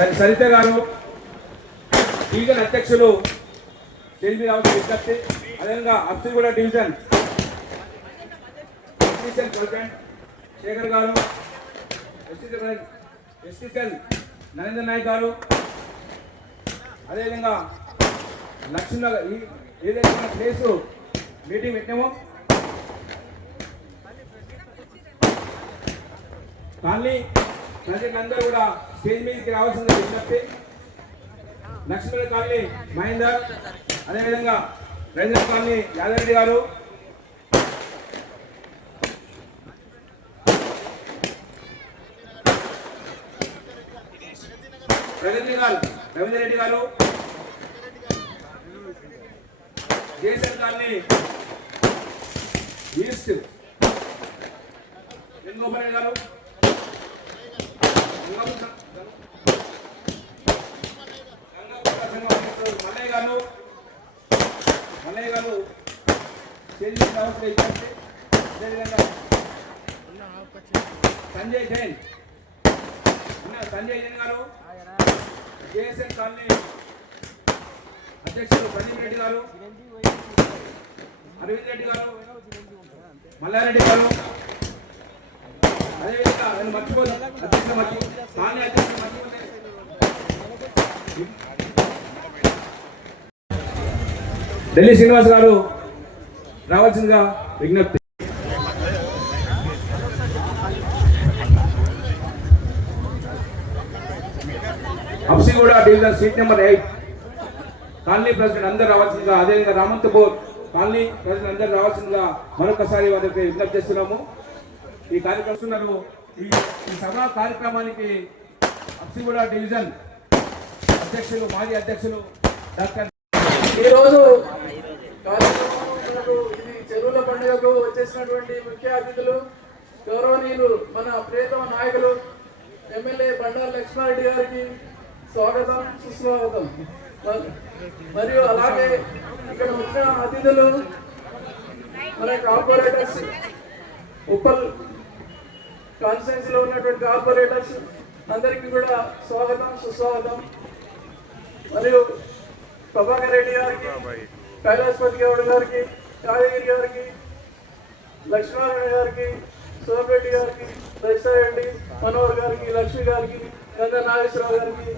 సరిత గారు డివిజన్ అధ్యక్షులు స్టేజ్ రావచ్చు విజ్ఞప్తి. అదేవిధంగా అఫ్సిగూడ డివిజన్ ప్రెసిడెంట్ శేఖర్ గారు, ఎస్టిసెల్ నరేంద్ర నాయక్ గారు, అదేవిధంగా లక్ష్మీనగర్ ఏదైతే మన ప్లేసు మీటింగ్ పెట్టామో కాలనీ ప్రజలందరూ కూడా స్టేజ్ మీదకి రావాల్సింది విజ్ఞప్తి. లక్ష్మీనగర్ కాలనీ మహేందర్, అదేవిధంగా రైల్వే కాలనీ యాదరెడ్డి గారు, ప్రగతి నగర్ రవీందర్ రెడ్డి గారు, జేసర్ కాలనీ ఈస్ట్ వేణుగోపాల్ రెడ్డి గారు, మల్లయ్య గారు అదేవిధంగా సంజయ్ జైన్ గారు, జేఎస్ఎన్ కాలనీ అధ్యక్షులు ప్రదీప్ రెడ్డి గారు, అరవింద్ రెడ్డి గారు, మల్లారెడ్డి గారు, అదేవిధంగా నేను మర్చిపోతాను కాలనీ అధ్యక్షులు మర్చిపోతే ఢిల్లీ శ్రీనివాస్ గారు రావాల్సిందిగా విజ్ఞప్తి. Afsiguda division seat number 8 colony president అందరూ రావాల్సిందిగా, అదేవిధంగా రామంతపూర్ కాలనీ ప్రెసిడెంట్ అందరూ రావాల్సిందిగా మరొకసారి వారికి విజ్ఞప్తి చేస్తున్నాము. ఈ కార్యక్రమం ఈ సభా కార్యక్రమానికి అఫ్సిగూడ డివిజన్ అధ్యక్షులు మాజీ అధ్యక్షులు డాక్టర్ ఈరోజు కార్యక్రమంలో ఇది చెరువుల పండుగకు వచ్చేసినటువంటి ముఖ్య అతిథులు గౌరవనీయులు మన ప్రియతమ నాయకులు ఎమ్మెల్యే బండారు లక్ష్మారెడ్డి గారికి స్వాగతం సుస్వాగతం. మరియు అలాగే ఇక్కడ వచ్చిన అతిథులు మన కార్పొరేటర్స్, ఉప్పల్ కాన్స్టిట్యున్సీలో ఉన్నటువంటి కార్పొరేటర్స్ అందరికీ కూడా స్వాగతం సుస్వాగతం. మరియు ప్రభాకర్ రెడ్డి గారికి, కైలాసపతి గౌడ్ గారికి, యాదగిరి గారికి, లక్ష్మీనారాయణ గారికి, సోమరెడ్డి గారికి, రెడ్డి మనోహర్ గారికి, లక్ష్మి గారికి, గంగా నాగేశ్వరరావు గారికి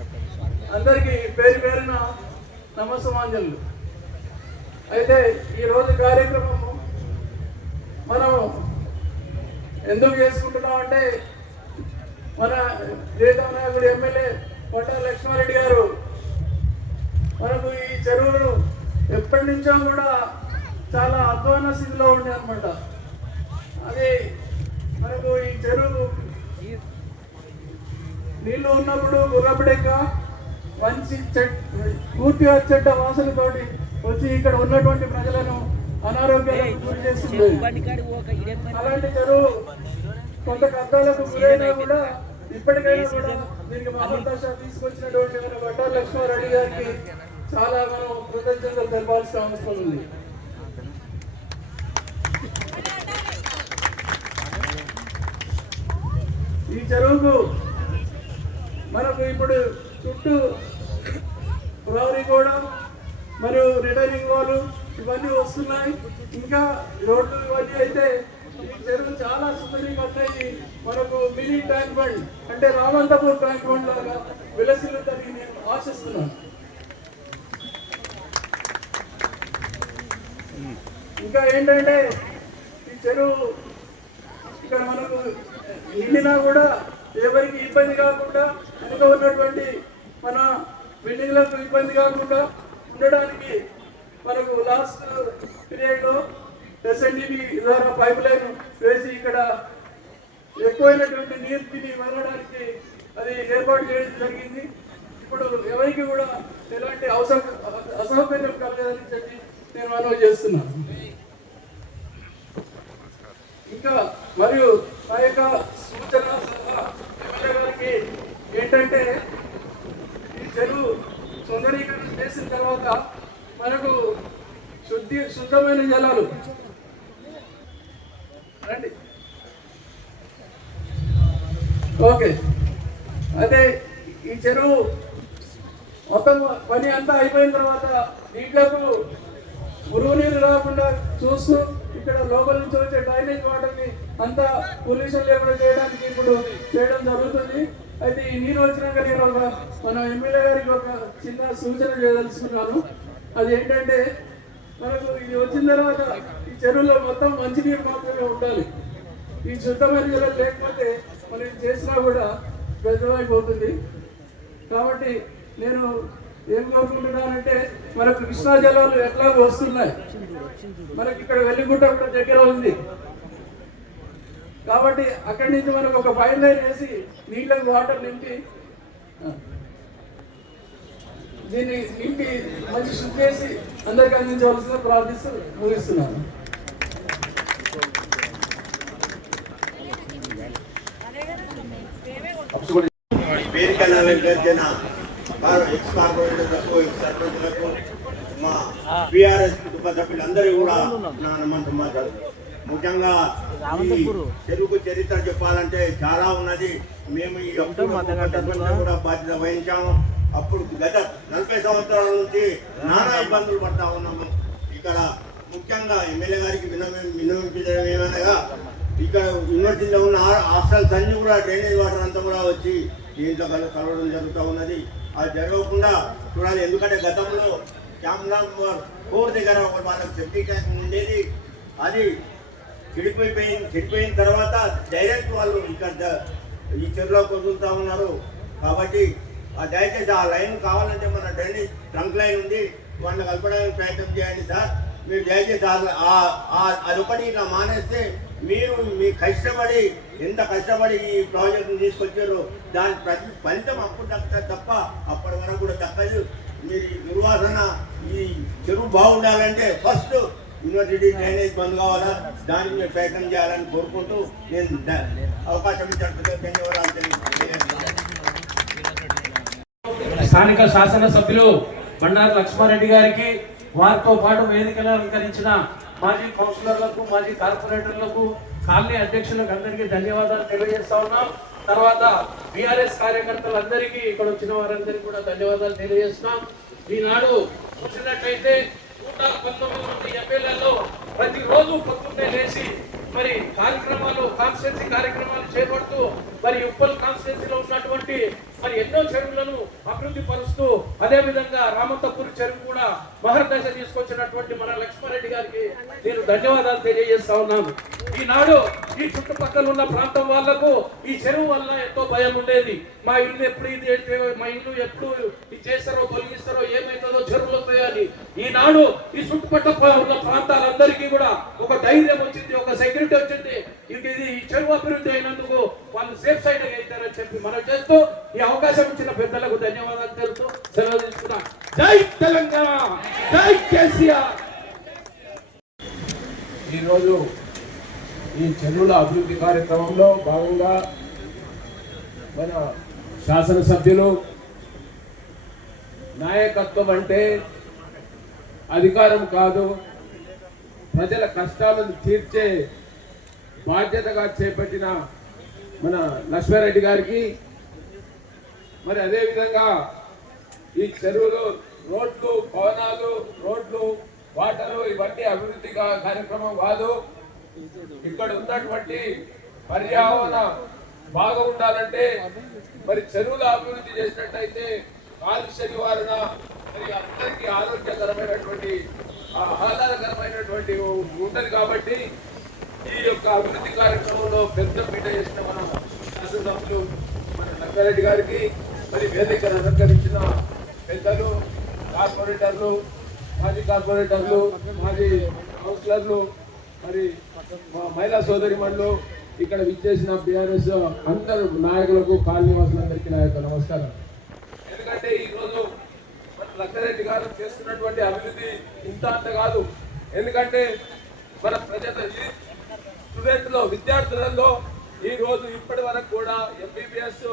అందరికీ పేరు పేరున నమస్సమాంజలు. అయితే ఈరోజు కార్యక్రమము మనం ఎందుకు చేసుకుంటున్నాం అంటే మన ప్రియతమ నాయకుడు ఎమ్మెల్యే బండారు లక్ష్మారెడ్డి గారు మనకు ఈ చెరువులు ఎప్పటి నుంచో కూడా చాలా అధ్వాన స్థితిలో ఉండే అనమాట. అది మనకు ఈ చెరువు నీళ్లు ఉన్నప్పుడు గుర్రపడెక్క మంచి పూర్తిగా చెడ్డ వాసనతోటి వచ్చి ఇక్కడ ఉన్నటువంటి ప్రజలను అనారోగ్యాలకు గురి చేస్తుంది. అలాంటి చెరువు కొంత కబ్జాలకు గురైనా కూడా ఇప్పటికైనా కూడా దీనికి మహోదశ తీసుకొచ్చినటువంటి మన బండారు లక్ష్మారెడ్డి గారికి చాలా మనం కృతజ్ఞతలు తెలపాల్సిన అవసరం ఉంది. ఈ చెరువుకు మనకు ఇప్పుడు చుట్టూ ప్రహరీ కూడా మరియు రిటైనింగ్ వాళ్ళు ఇవన్నీ వస్తున్నాయి. ఇంకా రోడ్లు ఇవన్నీ అయితే ఈ చెరువు చాలా సుందరీకరణయి మనకు మినీ ట్యాంక్ బండ్ అంటే రామంతపూర్ ట్యాంక్ బండ్ లాగా విలసిల్లుదని నేను ఆశిస్తున్నాను. ఇంకా ఏంటంటే ఈ చెరువు ఇక్కడ మనకు నిండినా కూడా ఎవరికి ఇబ్బంది కాకుండా వెనుక ఉన్నటువంటి మన బిల్డింగ్లకు ఇబ్బంది కాకుండా ఉండడానికి మనకు లాస్ట్ పీరియడ్లో ఎస్ఎన్డిబి ద్వారా పైప్ లైన్ వేసి ఇక్కడ ఎక్కువైనటువంటి నీరు తిని వెళ్ళడానికి అది ఏర్పాటు చేయడం జరిగింది. ఇప్పుడు ఎవరికి కూడా ఎలాంటి అసౌకర్యం కలగదని చెప్పి నేను మనవి చేస్తున్నాను. ఇంకా మరియు ఆ యొక్క సూచన ఎమ్మెల్యే గారికి ఏంటంటే ఈ చెరువు సుందరీకరణ చేసిన తర్వాత మనకు శుద్ధమైన జలాలు రండి. ఓకే, అదే ఈ చెరువు మొత్తం పని అంతా అయిపోయిన తర్వాత నీళ్లకు మురుగునీరు రాకుండా చూస్తూ ఇక్కడ లోపల నుంచి వచ్చే డ్రైనేజ్ వాటర్ని అంతా పొల్యూషన్ లేకుండా చేయడానికి ఇప్పుడు చేయడం జరుగుతుంది. అయితే ఈ నీరు వచ్చినాక నేను మన ఎమ్మెల్యే గారికి ఒక చిన్న సూచన చేయదలుచుకున్నాను. అది ఏంటంటే మనకు ఇది వచ్చిన తర్వాత ఈ చెరువులో మొత్తం మంచినీరు మాత్రమే ఉండాలి. ఈ శుద్ధమైన జలం లేకపోతే మనం చేసినా కూడా వ్యర్థమైపోతుంది. కాబట్టి నేను ఏం కోరుకుంటున్నానంటే మనకు కృష్ణా జలాలు ఎట్లా వస్తున్నాయి, మనకి ఇక్కడ వెల్లిగుట్ట కూడా దగ్గర ఉంది కాబట్టి అక్కడి నుంచి మనకు ఒక పైప్ లైన్ వేసి నీళ్ళకు వాటర్ నింపి దీన్ని నింపి మంచి శుద్ధి చేసి అందరికీ అందించవలసిన ప్రార్థిస్తూ ముగిస్తున్నాను. సర్పంచులకు మా బీఆర్ఎస్ కుటుంబ సభ్యులందరూ కూడా నా నమస్కారాలు. ముఖ్యంగా ఈ చెరువుకు చరిత్ర చెప్పాలంటే చాలా ఉన్నది. మేము ఈ కూడా బాధ్యత వహించాము. అప్పుడు గత 40 సంవత్సరాల నుంచి నానా ఇబ్బందులు పడతా ఉన్నాము. ఇక్కడ ముఖ్యంగా ఎమ్మెల్యే గారికి విన్నవించడం ఏమనగా ఇక్కడ యూనివర్సిటీలో ఉన్న హాస్టల్స్ అన్ని కూడా డ్రైనేజ్ వాటర్ అంతా కూడా వచ్చి దీంట్లో కలవడం జరుగుతూ ఉన్నది. అది జరగకుండా చూడాలి. ఎందుకంటే గతంలో క్యాంప్ నంబర్ 4 దగ్గర వాళ్ళకి సెప్టిక్ ట్యాంక్ ఉండేది. అది చెడిపోయిన తర్వాత డైరెక్ట్ వాళ్ళు ఇక్కడ ఈ చెరువులోకి వదులుతూ ఉన్నారు. కాబట్టి దయచేసి ఆ లైన్ కావాలంటే మన డ్రైనేజ్ ట్రంక్ లైన్ ఉంది, వాళ్ళని కలపడానికి ప్రయత్నం చేయండి సార్. మీరు దయచేసి అదొకటి ఇలా మానేస్తే మీరు మీ కష్టపడి ఎంత కష్టపడి ఈ ప్రాజెక్టును తీసుకొచ్చారో దాని ఫలితం అప్పుడు దక్కుతుంది తప్ప అప్పటి వరకు కూడా దక్కదు. మీరు దుర్వాసన ఈ చెరువు బాగుండాలంటే ఫస్ట్ యూనివర్సిటీ డ్రైనేజ్ బంద్ కావాలా, దానికి మీరు ప్రయత్నం చేయాలని కోరుకుంటూ నేను అవకాశం ఇచ్చినట్లుగా ధన్యవాదాలు తెలియజేస్తున్నాను. స్థానిక శాసనసభ్యులు బండారు లక్ష్మారెడ్డి గారికి, వారితో పాటు వేదికలు అలంకరించిన మాజీ కౌన్సిలర్లకు, మాజీ కార్పొరేటర్లకు, కాలనీ అధ్యక్షులకు అందరికీ ధన్యవాదాలు తెలియజేస్తా ఉన్నాం. తర్వాత బీఆర్ఎస్ కార్యకర్తలందరికీ, ఇక్కడ వచ్చిన వారందరికీ కూడా ధన్యవాదాలు తెలియజేస్తున్నాం. ఈనాడు చూసినట్టయితే 119 మంది ఎమ్మెల్యేలలో ప్రతిరోజు పొద్దున్నే లేచి మరి కాన్స్టిట్యున్సీ కార్యక్రమాలు చేపడుతూ మరి ఉప్పల్ కాన్స్టిట్యున్సీలో ఉన్నటువంటి మరి ఎన్నో చెరువులను అభివృద్ధి పరుస్తూ అదేవిధంగా రామంతపూర్ చెరువు కూడా మహర్దశ తీసుకొచ్చినటువంటి మన లక్ష్మారెడ్డి గారికి నేను ధన్యవాదాలు తెలియజేస్తా ఉన్నాను. ఈనాడు ఈ చుట్టుపక్కల ఉన్న ప్రాంతం వాళ్లకు ఈ చెరువు వల్ల ఎంతో భయం ఉండేది. మా ఇల్లు ఎప్పుడు ఇది చేస్తారో తొలగిస్తారో ఏమైతుందో చెరువులు వస్తాయని. ఈనాడు ఈ చుట్టుపక్కల ఉన్న ప్రాంతాలందరికీ కూడా ఒక ధైర్యం వచ్చింది, ఒక సెక్యూరిటీ వచ్చింది. ఇది ఈ చెరువు అభివృద్ధి అయినందుకు వాళ్ళు సేఫ్ సైడ్ అవుతారని చెప్పి మనం చేస్తూ ఈ అవకాశం ఇచ్చిన పెద్దలకు ధన్యవాదాలు తెలుపుతూ సెలవు తీసుకున్నాం. జై తెలంగాణ, జై కేసీఆర్. ఈరోజు ఈ చెరువుల అభివృద్ధి కార్యక్రమంలో భాగంగా మన శాసనసభ్యులు నాయకత్వం అంటే అధికారం కాదు, ప్రజల కష్టాలను తీర్చే బాధ్యతగా చేపట్టిన మన లక్ష్మారెడ్డి గారికి, మరి అదేవిధంగా ఈ చెరువులు, రోడ్లు, భవనాలు, రోడ్లు, వాటరు ఇవన్నీ అభివృద్ధి కార్యక్రమం కాదు. ఇక్కడ ఉన్నటువంటి పర్యావరణ బాగా ఉండాలంటే మరి చెరువుల అభివృద్ధి చేసినట్టయితే కాలుష్య నివారణ, మరి అందరికీ ఆరోగ్యకరమైనటువంటి ఆహ్లాదకరమైనటువంటి ఉంటది. కాబట్టి ఈ యొక్క అభివృద్ధి కార్యక్రమంలో పెద్ద పీట చేసిన మన శాసనసభ్యులు మన లక్ష్మారెడ్డి గారికి, మరి వేదికను అలంకరించిన పెద్దలు, కార్పొరేటర్లు, మాజీ కార్పొరేటర్లు, మాజీ కౌన్సిలర్లు, మరి మహిళా సోదరి మండలు, ఇక్కడ విచ్చేసిన బీఆర్ఎస్ అందరు నాయకులకు, కాలనీ వాసులందరికీ నా యొక్క నమస్కారం. ఎందుకంటే ఈరోజు మన లక్ష్మారెడ్డి గారు చేస్తున్నటువంటి అభివృద్ధి ఇంత అంత కాదు. ఎందుకంటే మన స్టూడెంట్లో, విద్యార్థులలో ఈరోజు ఇప్పటి వరకు కూడా ఎంబీబీఎస్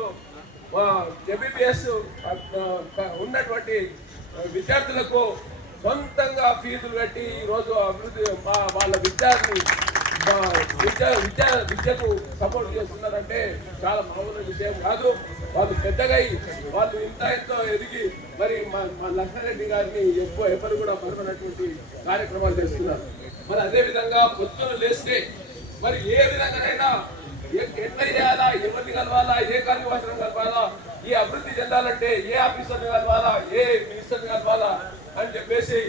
ఉన్నటువంటి విద్యార్థులకు సొంతంగా ఫీజులు కట్టి ఈరోజు అభివృద్ధి వాళ్ళ విద్యార్థి విద్యకు సపోర్ట్ చేస్తున్నారంటే చాలా మామూలు విషయం కాదు. వాళ్ళు పెద్దగా వాళ్ళు ఎంతో ఎదిగి మరి మా లక్ష్మారెడ్డి గారిని ఎవరు కూడా మరవనటువంటి కార్యక్రమాలు చేస్తున్నారు. మరి అదేవిధంగా పొద్దున లేస్తే మరి ఏ విధంగానైనా ఎట్లా చేయాలా, ఎవరిని కలవాలా, ఏ కార్యవర్గం కలవాలా, ఈ అభివృద్ధి చెందాలంటే ఏ ఆఫీసర్ని కలవాలా, ఏ మినిస్టర్ని కలవాలా అని చెప్పేసి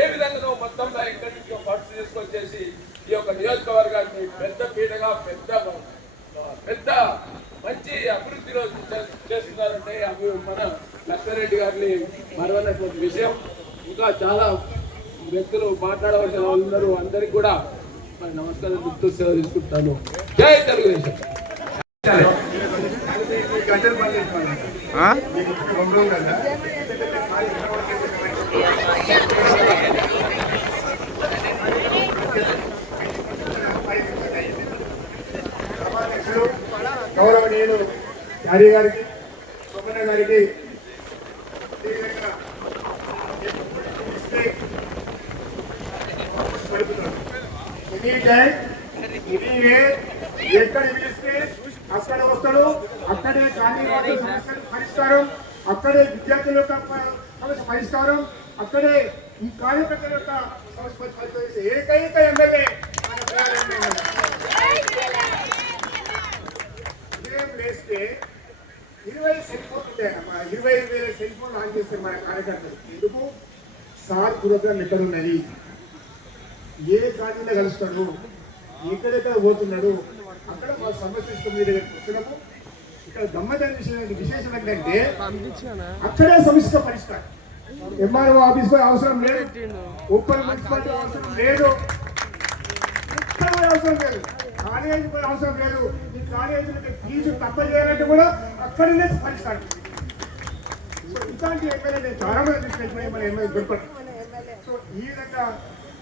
ఏ విధంగా మొత్తంగా ఇక్కడి నుంచి ఖర్చు తీసుకొచ్చేసి ఈ యొక్క నియోజకవర్గాన్ని పెద్ద పీటగా పెద్ద మంచి అభివృద్ధిలో చేస్తున్నారంటే అవి మన లక్ష్మారెడ్డి గారిని మరవనటువంటి విషయం. ఇంకా చాలా వ్యక్తులు మాట్లాడవలసిన వాళ్ళందరూ అందరికీ కూడా మరి నమస్కారం చెప్తూ సేవ తీసుకుంటాను. జై తెలుగుదేశం. గౌరవనీయులు హరి గారికి, సోమన్న గారికి ఎక్కడ పిలిస్తే అక్కడ వస్తాడు, అక్కడే కార్మికుల సమస్యలు పరిష్కారం, అక్కడే విద్యార్థుల యొక్క సమస్య పరిష్కారం, అక్కడే ఈ కార్యకర్తల యొక్క సమస్య పరిష్కరిస్తే ఏకైక ఎమ్మెల్యే ఉదయం లేస్తే 20 సెల్ ఫోన్లు ఉంటాయన్నమా. 25,000 సెల్ ఫోన్లు ఆన్ చేస్తారు మన కార్యకర్తలు. ఎందుకు? సార్ ప్రోగ్రాం ఎక్కడున్నది, ఏ కాలేజీలో కలుస్తాడు, ఎక్కడెక్కడ పోతున్నాడు, అక్కడ మా సమస్య మీద వచ్చినాము. ఇక్కడ గమ్మతైన విశేషం ఏంటంటే అక్కడే సమస్య పరిష్కారం. ఎంఆర్ఓ ఆఫీస్ పోయి అవసరం లేదు, ఉప్పల్ మున్సిపాలిటీ అవసరం లేదు, ఎక్కడ పోయి అవసరం లేదు, కాలేజీ పోయి అవసరం లేదు. ఈ కాలేజీలకి ఫీజు తక్కువ చేయాలంటే కూడా అక్కడనే పరిష్కారం. సో ఇలాంటి ఎమ్మెల్యే నేను చాలా మంది తీసుకెళ్ళిపోయి మన ఎమ్మెల్యే దొరకదు. సో ఈ విధంగా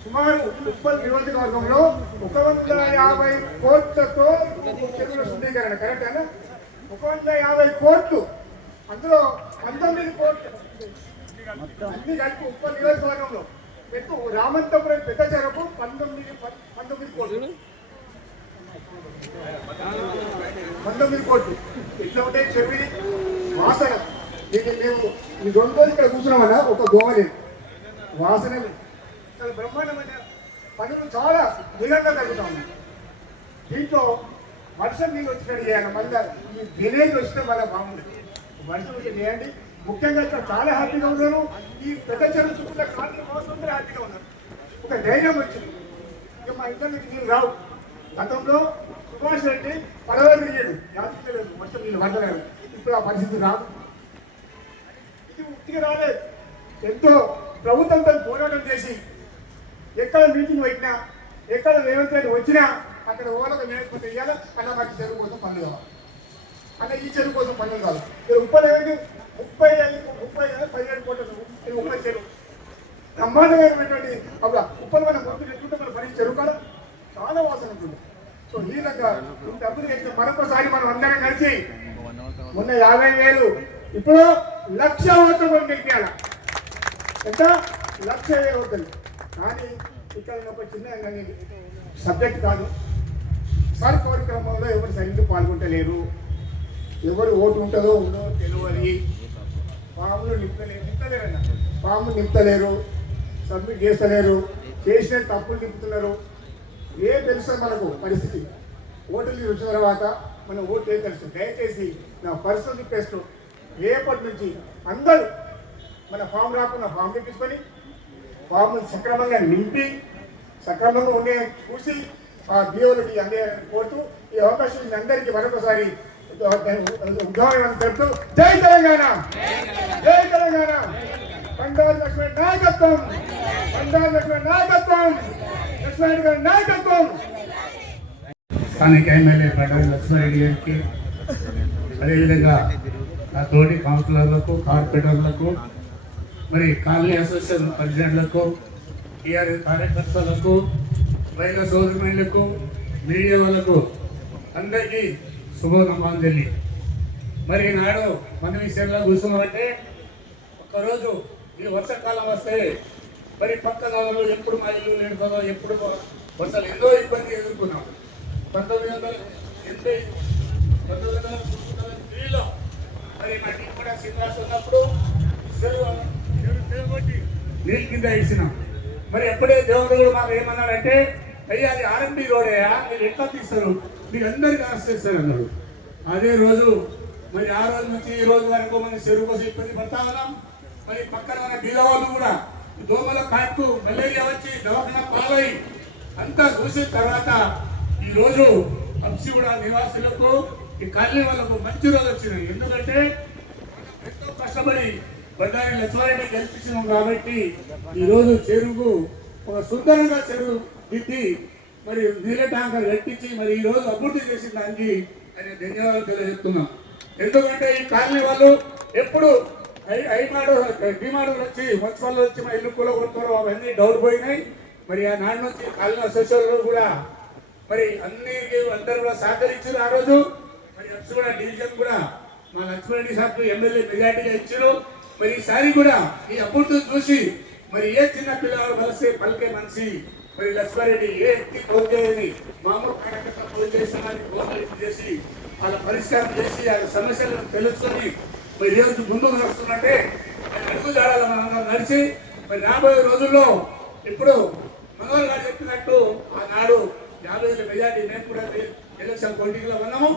సుమారు ఉప్పల్ నియోజకవర్గంలో 150 కోట్లతో చెరువుల శుద్ధీకరణ, కరెక్ట్ అయినా 150 కోట్లు, అందులో 19 కోట్లు అన్ని కలిపి ఉప్పల్ నియోజకవర్గంలో పెట్టు. రామంతపురం పెద్ద చెరువుకు 19 కోట్లు, 19 కోట్లు. ఇట్లా ఉంటే చెరువు వాసన. దీన్ని మేము ఈ 2 రోజులు ఇక్కడ కూర్చున్నామన్నా ఒక గోవలేదు వాసన. చాలా బ్రహ్మాండమైన పనులు చాలా వేగంగా జరుగుతా ఉన్నాయి. దీంట్లో వర్షం నీళ్ళు వచ్చినట్టు చేయాలి. మళ్ళీ ఈ విలేజ్ వస్తే మళ్ళీ బాగుంటుంది. వర్షం వచ్చి చేయండి. ముఖ్యంగా ఇక్కడ చాలా హ్యాపీగా ఉన్నారు. ఈ పెద్ద చెరువు చుట్టూ కాళ్ళు మోసం హ్యాపీగా ఉన్నారు. ఒక ధైర్యం వచ్చింది. ఇక మా ఇంట్లోకి నీళ్ళు రావు. గతంలో సుభాష్ రెడ్డి పడవలు తిరిగాడు, యాత్రికలు వర్షం నీళ్ళు పడలేదు. ఇప్పుడు ఆ పరిస్థితి రాదు. ఇది ఉట్టిగా రాలేదు. ఎంతో ప్రభుత్వంతో పోరాటం చేసి ఎక్కడ మీటింగ్ పెట్టినా, ఎక్కడ రేవంత్ రెడ్డి వచ్చినా అక్కడ ఓలకు మేనేజ్మెంట్ ఇవ్వాలి. అన్న మాకు చెరువు కోసం పనులు కావాలి, అన్న ఈ చెరువు కోసం పనులు కావాలి. ఉప్పలు ఏమైంది 17 కోట్ల 30 చెరువు బ్రహ్మాండమైనటువంటి అప్పుడు ఉప్పలు మన గుర్తు ఎట్లుంటే మన పని చెరువు కాదు, చాలా వాసన ఉంటుంది. సో ఈ విధంగా ఇంత అభివృద్ధి చేసిన మరొకసారి మనం అందరం కలిసి మొన్న 50,000 ఇప్పుడు 1,00,000 ఓట్లు మనం గెలిపించాలి. ఎంత 1,00,000 ఓట్లు. కానీ ఇక్కడ ఒక చిన్న సబ్జెక్ట్ కాదు. సార్ కార్యక్రమంలో ఎవరు సరిగ్గా పాల్గొంటలేరు, ఎవరు ఓటు ఉంటుందో ఉండదో తెలియదు. ఫామ్లు నింపలేరన్న, ఫామ్లు నింపలేరు, సబ్మిట్ చేస్తలేరు, చేసిన తప్పులు నింపుతున్నారు. ఏం తెలుస్తుంది మనకు పరిస్థితి? ఓట్లు వచ్చిన తర్వాత మన ఓట్లు ఏం తెలుస్తుంది? దయచేసి నా పర్సనల్ రిక్వెస్ట్, రేపటి నుంచి అందరూ మన ఫామ్ రాకుండా ఫామ్ తెప్పించుకొని ఫామ్ను సక్రమంగా నింపి సక్రమంగా ఉండే చూసి ఆ బిఓలకి అందే కోరుతూ ఈ అవకాశం అందరికీ మరొకసారి ఉద్యోగం తెలుపుతూ జై తెలంగాణ, జై తెలంగాణ. బండారు లక్ష్మణ్ నాయకత్వం, బండారు లక్ష్మణ్ నాయకత్వం, లక్ష్మణ్ గారి నాయకత్వం. స్థానిక ఎమ్మెల్యే బండారు లక్ష్మారెడ్డి గారికి, అదేవిధంగా నా తోటి కౌన్సిలర్లకు, కార్పొరేటర్లకు, మరి కాలనీ అసోసియేషన్ ప్రెసిడెంట్లకు, టీఆర్ఎస్ కార్యకర్తలకు, మహిళా సోదరులకు, మీడియా వాళ్ళకు అందరికీ శుభోనమాంజలి. మరి ఈనాడు మన విషయంలో కూర్చున్నామంటే ఒక్కరోజు ఈ వర్షాకాలం వస్తే మరి పక్క కాలంలో ఎప్పుడు మా ఇల్లు లేడుతుందో, ఎప్పుడు అసలు ఎన్నో ఇబ్బంది ఎదుర్కొన్నాం. 1983లో మరి మా టీం కూడా శ్రీనివాస్ ఉన్నప్పుడు నీళ్ళ కింద వేసినాం. మరి ఎప్పుడే దేవుడు మాకు ఏమన్నాడంటే, అయ్యా అది ఆర్ఎండి రోడ్ అయ్యా, మీరు ఎట్లా తీస్తారు, మీకు అందరికీ ఆశ్రయిస్తారు అన్నాడు. అదే రోజు మరి ఆ రోజు నుంచి ఈ రోజు వరకు మన చెరువు కోసం ఇబ్బంది పడతా ఉన్నాం. మరి పక్కన ఉన్న బీద వాళ్ళు కూడా దోమల కాటు మలేరియా వచ్చి దవాఖాన పాలై అంతా చూసిన తర్వాత ఈ రోజు హంసిగూడ నివాసులకు ఈ కాలనీ వాళ్ళకు మంచి రోజు వచ్చినాయి. ఎందుకంటే ఎంతో కష్టపడి బండారి లక్ష్మారెడ్డి గెలిపించినాం కాబట్టి ఈ రోజు చెరువుకు ఒక సుందరంగా చెరువు దిద్ది మరి నీళ్ళ ట్యాంకర్ కట్టించి మరి ఈ రోజు అభివృద్ధి చేసిన దానికి ఆయన ధన్యవాదాలు తెలియజేస్తున్నాం. ఎందుకంటే ఈ కాలనీ వాళ్ళు ఎప్పుడు డిమాండ్లు వచ్చి మున్సిపల్ వచ్చి మా ఇల్లు కూల కొడుతారో అవన్నీ డౌట్ పోయినాయి. మరి ఆ నాడు నుంచి కాలనీ అసోసియేషన్లు కూడా మరి అందరూ కూడా సహకరించారు. ఆ రోజు మరి కూడా డివిజన్ కూడా మా లక్ష్మణరెడ్డి సార్కు ఎమ్మెల్యే మెజార్టీగా ఇచ్చారు. మరి ఈసారి కూడా ఈ అభివృద్ధిని చూసి మరి ఏ చిన్న పిల్లలు కలిసి పలికే మనిషి మరి లక్ష్మారెడ్డి ఏ వ్యక్తి ఫోన్ చేయని మామూలు కార్యకర్త ఫోన్ చేసిన ఫోన్ చేసి వాళ్ళ పరిష్కారం చేసి వాళ్ళ సమస్యలను తెలుసుకొని మరి ఏ రోజు ముందుకు నడుస్తున్నట్టే అడుగు జాడాల మనం నడిచి మరి రాబోయే రోజుల్లో ఇప్పుడు మనోహర్ గారు చెప్పినట్టు ఆనాడు 50,000 మెజార్టీ మేము కూడా ఎలక్షన్ పోటీలో ఉన్నాము.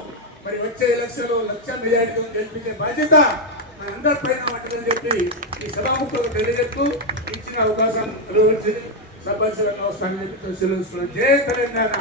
మరి వచ్చే ఎలక్షన్లో 1,00,000 మెజార్టీతో గెలిపించే బాధ్యత అందరి పైన ఉంటుందని చెప్పి ఈ సభాముఖంగా తెలియజేస్తూ ఇచ్చిన అవకాశం నిర్వహించింది సభ్యులకు నమస్కారం చెప్పి తెలుస్తున్నాను. జై తెలంగాణ.